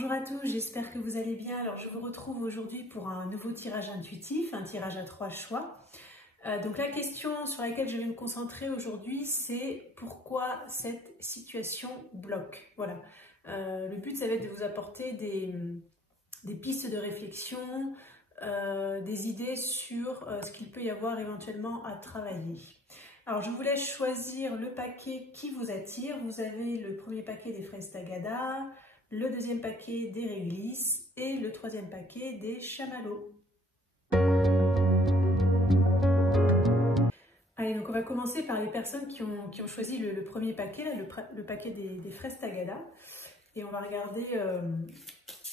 Bonjour à tous, j'espère que vous allez bien. Alors je vous retrouve aujourd'hui pour un nouveau tirage intuitif, un tirage à 3 choix. Donc la question sur laquelle je vais me concentrer aujourd'hui, c'est pourquoi cette situation bloque. Voilà. Le but, ça va être de vous apporter des pistes de réflexion, des idées sur ce qu'il peut y avoir éventuellement à travailler. Alors je vous laisse choisir le paquet qui vous attire. Vous avez le premier paquet des fraises Tagada, le deuxième paquet des réglisses et le troisième paquet des chamallows. Allez, donc on va commencer par les personnes qui ont choisi le premier paquet, là, le paquet des fraises Tagada. Et on va regarder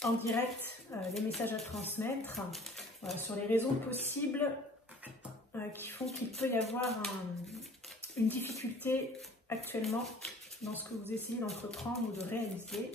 en direct les messages à transmettre sur les raisons possibles qui font qu'il peut y avoir une difficulté actuellement dans ce que vous essayez d'entreprendre ou de réaliser.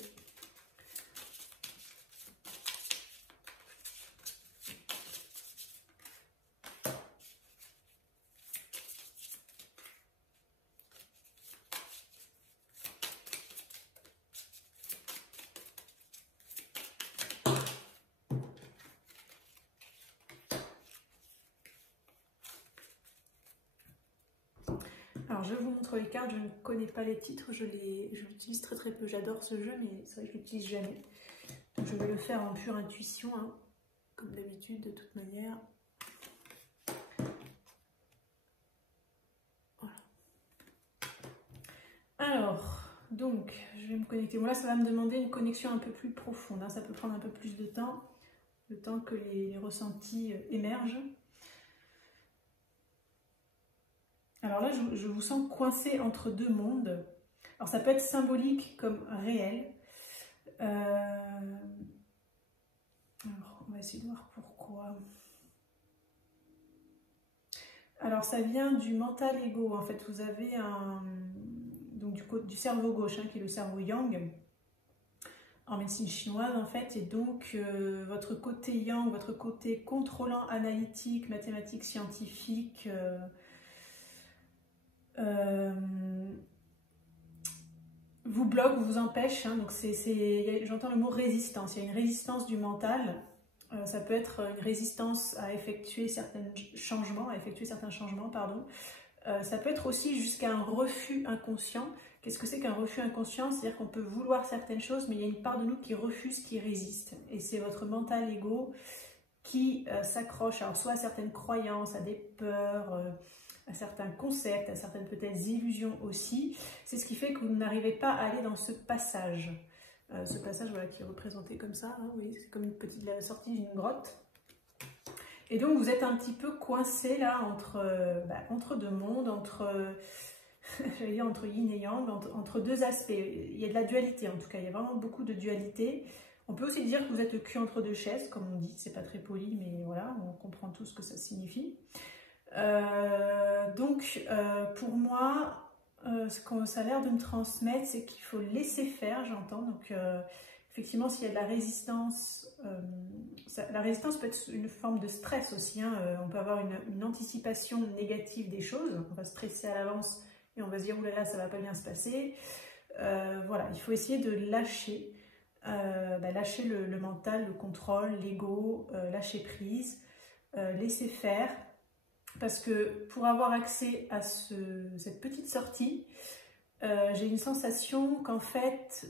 Alors je vous montre les cartes, je ne connais pas les titres, je l'utilise très peu, j'adore ce jeu mais c'est vrai que je ne l'utilise jamais. Donc je vais le faire en pure intuition, hein, comme d'habitude de toute manière. Voilà. Alors, donc je vais me connecter. Bon là ça va me demander une connexion un peu plus profonde, hein, ça peut prendre un peu plus de temps, le temps que les ressentis émergent. Alors là, je vous sens coincé entre deux mondes. Alors ça peut être symbolique comme réel. Alors on va essayer de voir pourquoi. Alors ça vient du mental ego. En fait, vous avez donc du cerveau gauche, hein, qui est le cerveau yang en médecine chinoise en fait. Et donc votre côté yang, votre côté contrôlant, analytique, mathématique, scientifique. Vous bloque, vous empêche, hein, donc j'entends le mot résistance, il y a une résistance du mental, ça peut être une résistance à effectuer certains changements, pardon. Ça peut être aussi jusqu'à un refus inconscient. Qu'est-ce que c'est qu'un refus inconscient? C'est-à-dire qu'on peut vouloir certaines choses, mais il y a une part de nous qui refuse, qui résiste, et c'est votre mental ego qui s'accroche, alors soit à certaines croyances, à des peurs, à certains concepts, à certaines peut-être illusions aussi. C'est ce qui fait que vous n'arrivez pas à aller dans ce passage. Ce passage voilà, qui est représenté comme ça, hein, oui, c'est comme une petite sortie d'une grotte. Et donc vous êtes un petit peu coincé là entre deux mondes, entre yin et yang, entre deux aspects. Il y a de la dualité en tout cas, il y a vraiment beaucoup de dualité. On peut aussi dire que vous êtes le cul entre deux chaises, comme on dit, c'est pas très poli, mais voilà, on comprend tout ce que ça signifie. Pour moi, ce que ça a l'air de me transmettre, c'est qu'il faut laisser faire, j'entends. Donc, effectivement, s'il y a de la résistance, la résistance peut être une forme de stress aussi. Hein, on peut avoir une anticipation négative des choses. On va stresser à l'avance et on va se dire, oulala, ça va pas bien se passer. Voilà, il faut essayer de lâcher. Lâcher le mental, le contrôle, l'ego, lâcher prise, laisser faire. Parce que pour avoir accès à cette petite sortie, j'ai une sensation qu'en fait,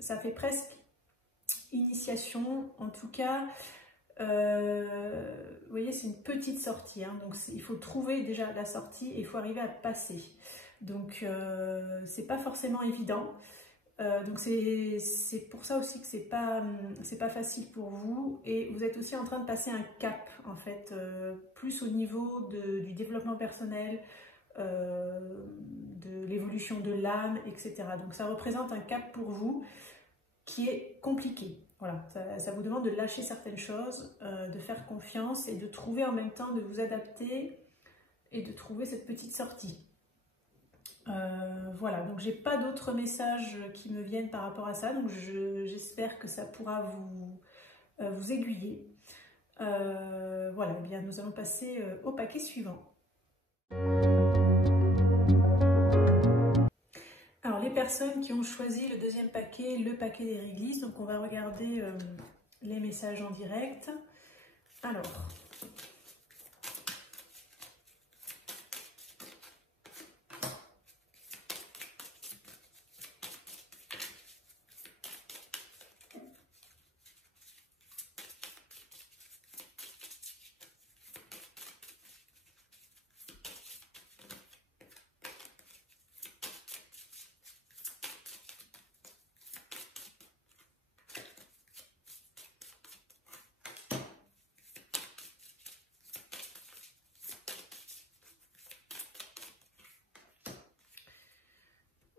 ça fait presque initiation. En tout cas, vous voyez, c'est une petite sortie. Hein, donc il faut trouver déjà la sortie et il faut arriver à passer. Donc c'est pas forcément évident. Donc c'est pour ça aussi que c'est pas facile pour vous, et vous êtes aussi en train de passer un cap en fait, plus au niveau du développement personnel, de l'évolution de l'âme, etc. Donc ça représente un cap pour vous qui est compliqué. Voilà, ça vous demande de lâcher certaines choses, de faire confiance et de trouver en même temps, de vous adapter et de trouver cette petite sortie. Voilà, donc j'ai pas d'autres messages qui me viennent par rapport à ça, donc j'espère que ça pourra vous aiguiller. Voilà, eh bien nous allons passer au paquet suivant. Alors les personnes qui ont choisi le deuxième paquet, le paquet des réglisses. Donc on va regarder les messages en direct. Alors...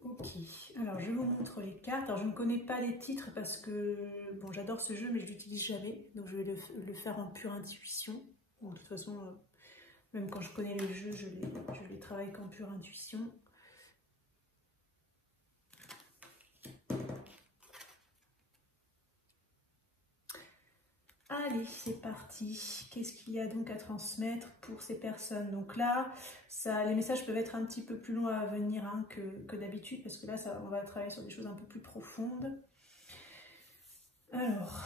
Ok, alors je vous montre les cartes. Alors je ne connais pas les titres parce que bon, j'adore ce jeu mais je l'utilise jamais, donc je vais le faire en pure intuition. Bon, de toute façon, même quand je connais les jeux, je les travaille qu'en pure intuition. Allez, c'est parti. Qu'est-ce qu'il y a donc à transmettre pour ces personnes? Donc là, les messages peuvent être un petit peu plus longs à venir hein, que d'habitude, parce que là, on va travailler sur des choses un peu plus profondes. Alors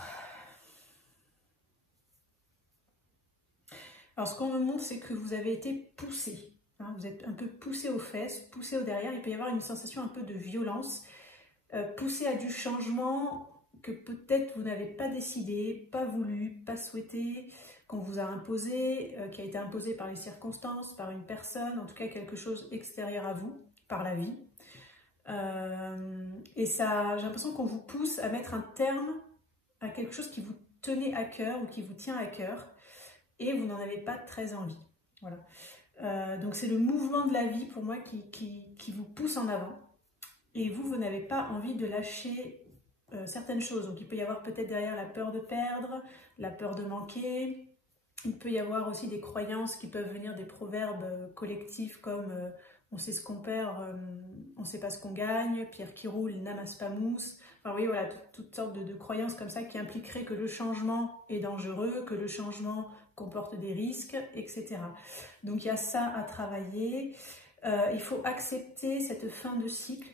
ce qu'on me montre, c'est que vous avez été poussé. Hein, vous êtes un peu poussé aux fesses, poussé au derrière. Il peut y avoir une sensation un peu de violence, poussé à du changement que peut-être vous n'avez pas décidé, pas voulu, pas souhaité, qu'on vous a imposé, qui a été imposé par les circonstances, par une personne, en tout cas quelque chose extérieur à vous, par la vie. Et ça, j'ai l'impression qu'on vous pousse à mettre un terme à quelque chose qui vous tenait à cœur ou qui vous tient à cœur et vous n'en avez pas très envie. Voilà. Donc c'est le mouvement de la vie pour moi qui vous pousse en avant et vous n'avez pas envie de lâcher certaines choses. Donc il peut y avoir peut-être derrière la peur de perdre, la peur de manquer. Il peut y avoir aussi des croyances qui peuvent venir des proverbes collectifs comme on sait ce qu'on perd, on ne sait pas ce qu'on gagne, pierre qui roule n'amasse pas mousse. Enfin oui, voilà, toutes sortes de croyances comme ça qui impliqueraient que le changement est dangereux, que le changement comporte des risques, etc. Donc il y a ça à travailler. Il faut accepter cette fin de cycle,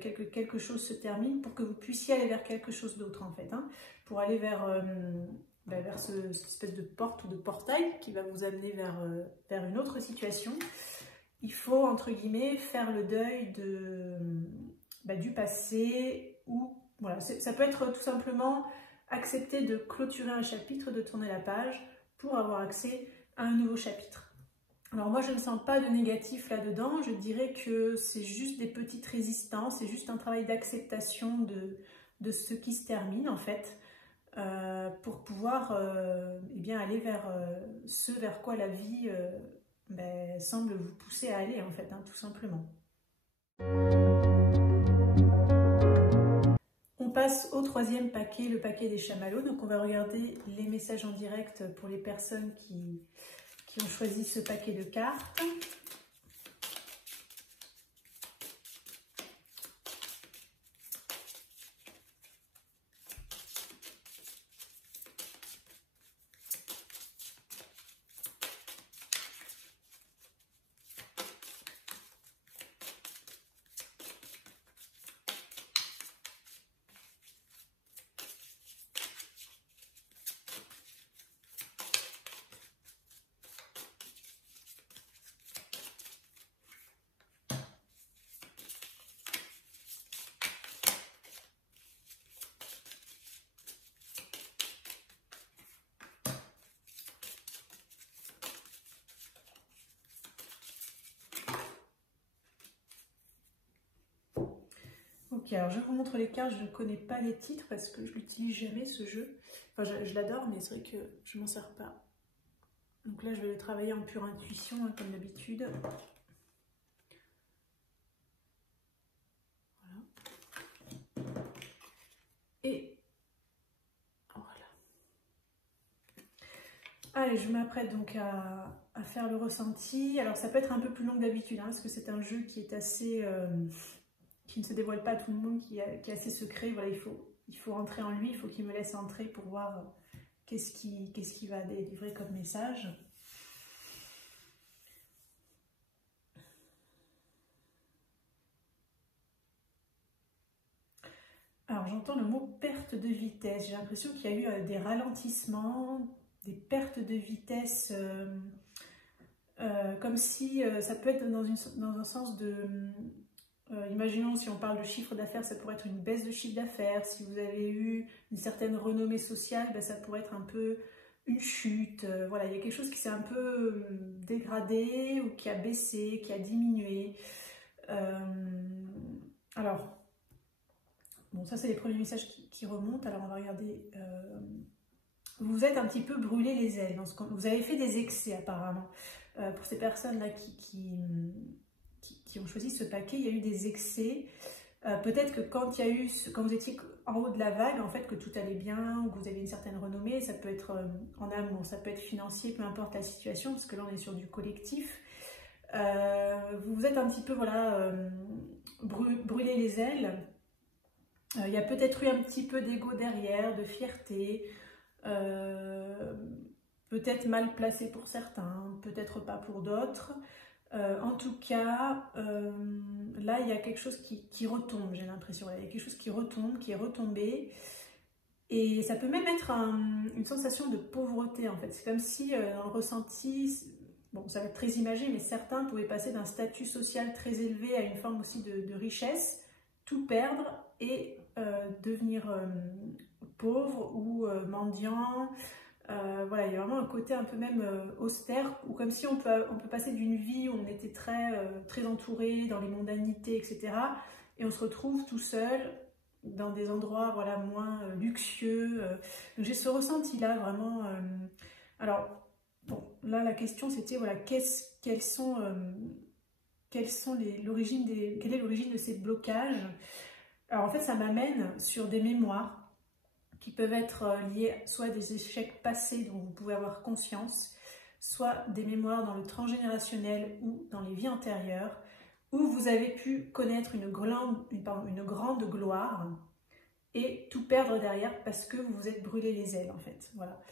quelque chose se termine pour que vous puissiez aller vers quelque chose d'autre en fait, hein, pour aller vers cette espèce de porte ou de portail qui va vous amener vers une autre situation. Il faut, entre guillemets, faire le deuil du passé ou voilà, ça peut être tout simplement accepter de clôturer un chapitre, de tourner la page pour avoir accès à un nouveau chapitre. Alors moi je ne sens pas de négatif là-dedans, je dirais que c'est juste des petites résistances, c'est juste un travail d'acceptation de ce qui se termine en fait, pour pouvoir aller vers ce vers quoi la vie semble vous pousser à aller en fait, hein, tout simplement. On passe au troisième paquet, le paquet des chamallows. Donc on va regarder les messages en direct pour les personnes qui ont choisi ce paquet de cartes. Ok, alors je vous montre les cartes, je ne connais pas les titres parce que je l'utilise jamais ce jeu. Enfin, je l'adore, mais c'est vrai que je m'en sers pas. Donc là, je vais le travailler en pure intuition, hein, comme d'habitude. Voilà. Et voilà. Allez, je m'apprête donc à faire le ressenti. Alors ça peut être un peu plus long que d'habitude, hein, parce que c'est un jeu qui est assez... qui ne se dévoile pas à tout le monde, qui est assez secret. Voilà, il faut entrer en lui, il faut qu'il me laisse entrer pour voir qu'est-ce qu'il va délivrer comme message. Alors j'entends le mot perte de vitesse, j'ai l'impression qu'il y a eu des ralentissements, des pertes de vitesse, comme si ça peut être dans un sens de... imaginons si on parle de chiffre d'affaires, ça pourrait être une baisse de chiffre d'affaires. Si vous avez eu une certaine renommée sociale, ben, ça pourrait être un peu une chute. Voilà, il y a quelque chose qui s'est un peu dégradé ou qui a baissé, qui a diminué. Alors, bon, ça c'est les premiers messages qui remontent. Alors on va regarder. Vous vous êtes un petit peu brûlé les ailes. Vous avez fait des excès apparemment. Pour ces personnes-là qui ont choisi ce paquet, il y a eu des excès. Peut-être que quand vous étiez en haut de la vague, en fait, que tout allait bien, ou que vous avez une certaine renommée, ça peut être en amour, ça peut être financier, peu importe la situation, parce que là on est sur du collectif. Vous vous êtes un petit peu, voilà, brûlé les ailes. Il y a peut-être eu un petit peu d'ego derrière, de fierté, peut-être mal placé pour certains, peut-être pas pour d'autres. En tout cas, là, il y a quelque chose qui retombe, j'ai l'impression. Il y a quelque chose qui retombe, qui est retombé. Et ça peut même être une sensation de pauvreté, en fait. C'est comme si, dans le ressenti, bon, ça va être très imagé, mais certains pouvaient passer d'un statut social très élevé à une forme aussi de richesse, tout perdre et devenir pauvre ou mendiant. Voilà, il y a vraiment un côté un peu même austère, ou comme si on peut passer d'une vie où on était très entouré dans les mondanités, etc. Et on se retrouve tout seul dans des endroits, voilà, moins luxueux. Donc j'ai ce ressenti-là vraiment. Alors, bon, là la question c'était, voilà, quelle est l'origine de ces blocages? Alors en fait ça m'amène sur des mémoires qui peuvent être liées soit à des échecs passés dont vous pouvez avoir conscience, soit des mémoires dans le transgénérationnel ou dans les vies antérieures, où vous avez pu connaître une grande gloire et tout perdre derrière parce que vous vous êtes brûlé les ailes, en fait. Voilà.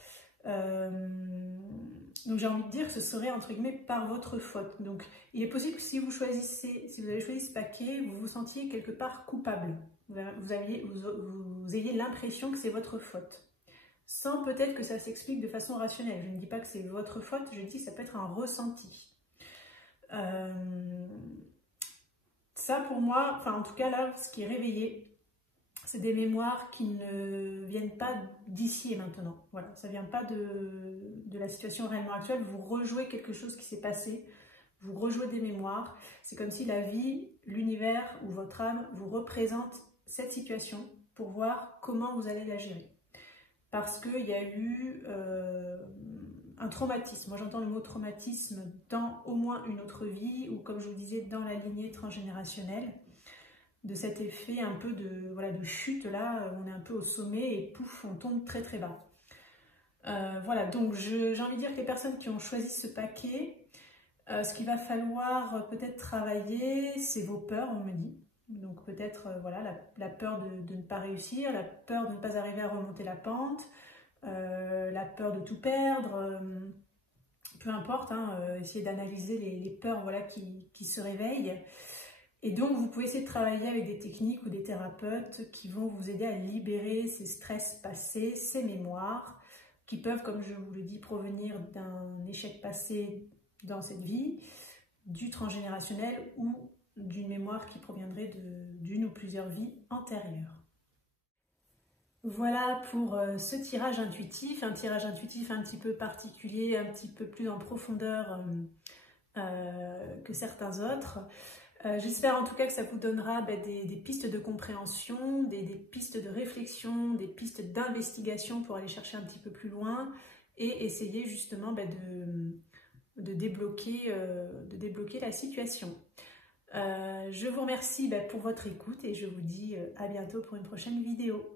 Donc j'ai envie de dire que ce serait entre guillemets par votre faute. Donc il est possible que si vous avez choisi ce paquet, vous vous sentiez quelque part coupable. Vous ayez l'impression que c'est votre faute. Sans peut-être que ça s'explique de façon rationnelle. Je ne dis pas que c'est votre faute, je dis que ça peut être un ressenti. Ça pour moi, enfin en tout cas là, ce qui est réveillé, c'est des mémoires qui ne viennent pas d'ici et maintenant. Voilà, ça ne vient pas de la situation réellement actuelle. Vous rejouez quelque chose qui s'est passé, vous rejouez des mémoires. C'est comme si la vie, l'univers ou votre âme vous représente cette situation pour voir comment vous allez la gérer. Parce qu'il y a eu un traumatisme. Moi j'entends le mot traumatisme dans au moins une autre vie, ou comme je vous disais, dans la lignée transgénérationnelle, de cet effet un peu de chute là, on est un peu au sommet et pouf, on tombe très très bas. Voilà, donc j'ai envie de dire que les personnes qui ont choisi ce paquet, ce qu'il va falloir peut-être travailler, c'est vos peurs, on me dit. Donc peut-être voilà, la peur de ne pas réussir, la peur de ne pas arriver à remonter la pente, la peur de tout perdre, peu importe, hein, essayez d'analyser les peurs, voilà, qui se réveillent. Et donc vous pouvez essayer de travailler avec des techniques ou des thérapeutes qui vont vous aider à libérer ces stress passés, ces mémoires, qui peuvent, comme je vous le dis, provenir d'un échec passé dans cette vie, du transgénérationnel ou d'une mémoire qui proviendrait d'une ou plusieurs vies antérieures. Voilà pour ce tirage intuitif, un tirage intuitif un petit peu particulier, un petit peu plus en profondeur que certains autres. J'espère en tout cas que ça vous donnera des pistes de compréhension, des pistes de réflexion, des pistes d'investigation pour aller chercher un petit peu plus loin et essayer justement de débloquer la situation. Je vous remercie pour votre écoute et je vous dis à bientôt pour une prochaine vidéo.